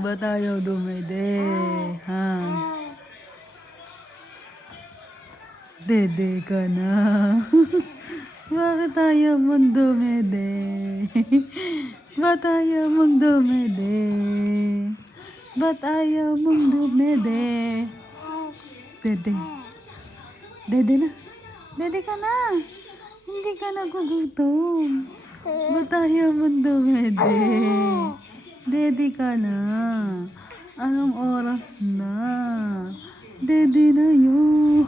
Ba tayo dumede? Ha? Dede ka na. Bakit tayo mong dumede? Ba't ayaw mong dumede? Ba't ayaw mong dumede? Dede. Dede na. Dede ka na. Hindi ka nagugutom. Ba't ayaw mong dumede? Dede ka na. Anong oras na? Dede na yun.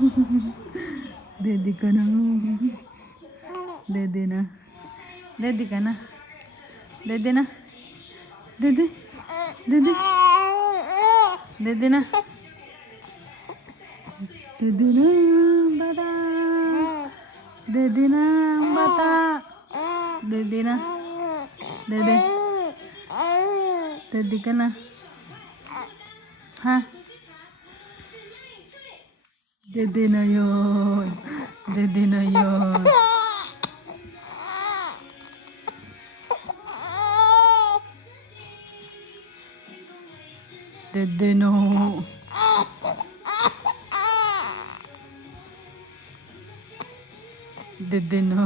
Dede ka na. Dede na. Dede ka na. Dede na. Dede. Dede. Dede na. Dede na, bata. Dede na, bata. Dede na. Dede. Dede ka na. Ha? Dede na yun. Dede na yun. Dede no. Dede no.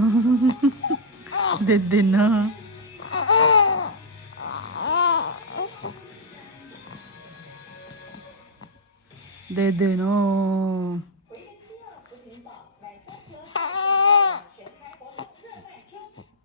Dede no. Dede no.